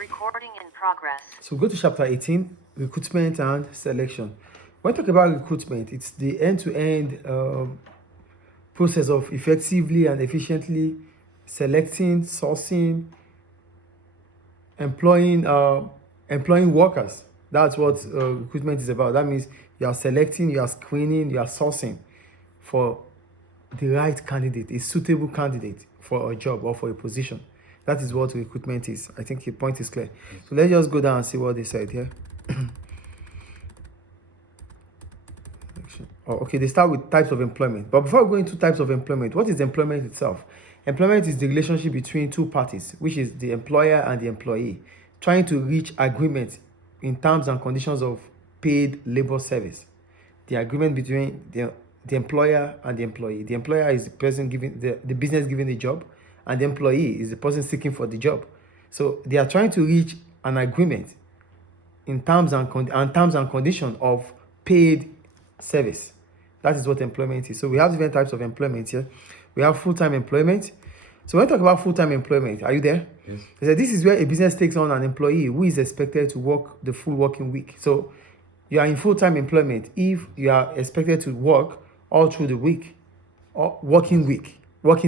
Recording in progress. So go to chapter 18, recruitment and selection. When I talk about recruitment, it's the end-to-end process of effectively and efficiently selecting, sourcing, employing workers. That's what recruitment is about. That means you are selecting, you are screening, you are sourcing for the right candidate, a suitable candidate for a job or for a position. That is what recruitment is. I think the point is clear. So let's just go down and see what they said here. Okay, they start with types of employment. But before we go into types of employment, what is employment itself? Employment is the relationship between two parties, which is the employer and the employee, trying to reach agreement in terms and conditions of paid labor service. The agreement between the employer and the employee. The employer is the person giving the business giving the job, and the employee is the person seeking for the job. So they are trying to reach an agreement in terms and conditions of paid service. That is what employment is. So we have different types of employment here. We have full-time employment. So when we talk about full-time employment, are you there? Yes. So this is where a business takes on an employee who is expected to work the full working week. So you are in full-time employment if you are expected to work all through the week, or working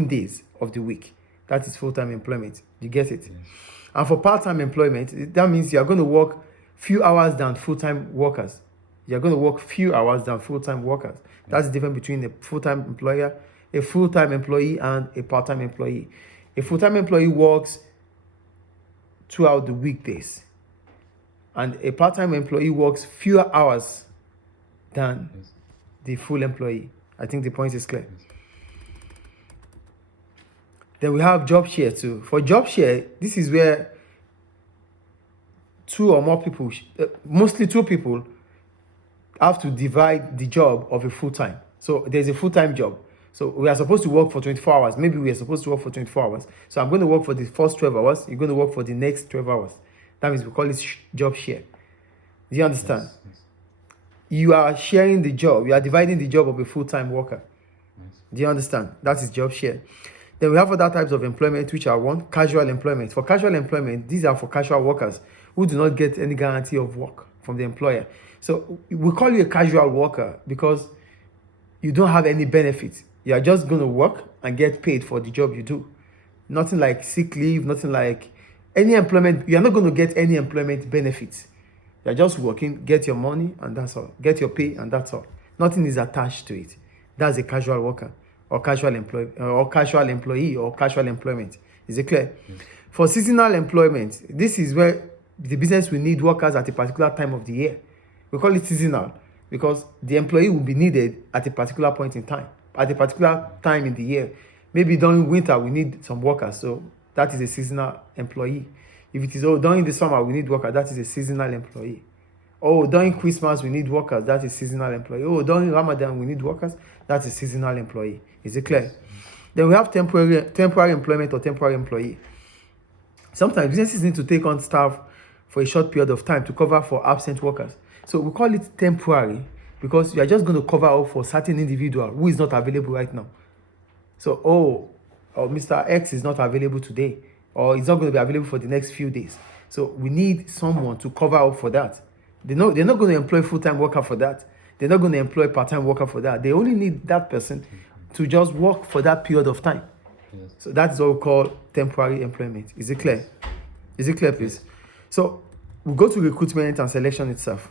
days of the week. That is full-time employment. You get it? Yes. And for part-time employment, that means you are going to work few hours than full-time workers. You're going to work few hours than full-time workers. That's the difference between a full-time employer, a full-time employee, and a part-time employee. A full-time employee works throughout the weekdays, and a part-time employee works fewer hours than the full employee. I think the point is clear. Then we have job share too. For job share, this is where two or more people, mostly two people, have to divide the job of a full-time. So there's a full-time job. So we are supposed to work for 24 hours. Maybe we are supposed to work for 24 hours. So I'm going to work for the first 12 hours. You're going to work for the next 12 hours. That means we call it job share. Do you understand? Yes. You are sharing the job. You are dividing the job of a full-time worker. Yes. Do you understand? That is job share. Then we have other types of employment, which are one, casual employment. For casual employment, these are for casual workers who do not get any guarantee of work from the employer. So we call you a casual worker because you don't have any benefits. You are just going to work and get paid for the job you do. Nothing like sick leave, nothing like any employment. You are not going to get any employment benefits. You are just working, get your money, and that's all. Get your pay, and that's all. Nothing is attached to it. That's a casual worker, or casual employee, or casual employee, or casual employment. Is it clear? Yes. For seasonal employment, this is where the business will need workers at a particular time of the year. We call it seasonal because the employee will be needed at a particular point in time, at a particular time in the year. Maybe during winter, we need some workers. So that is a seasonal employee. If it is, during the summer, we need workers, that is a seasonal employee. During Christmas, we need workers, that is seasonal employee. During Ramadan, we need workers, that is seasonal employee. Is it clear? Then we have temporary employment or temporary employee. Sometimes businesses need to take on staff for a short period of time to cover for absent workers. So we call it temporary because you are just going to cover up for certain individual who is not available right now. So, Mr. X is not available today, or he's not going to be available for the next few days. So we need someone to cover up for that. They're not going to employ full-time worker for that. They're not going to employ part-time worker for that. They only need that person to just work for that period of time. Yes. So that is what we call temporary employment. Is it clear? Is it clear, please? So we go to recruitment and selection itself.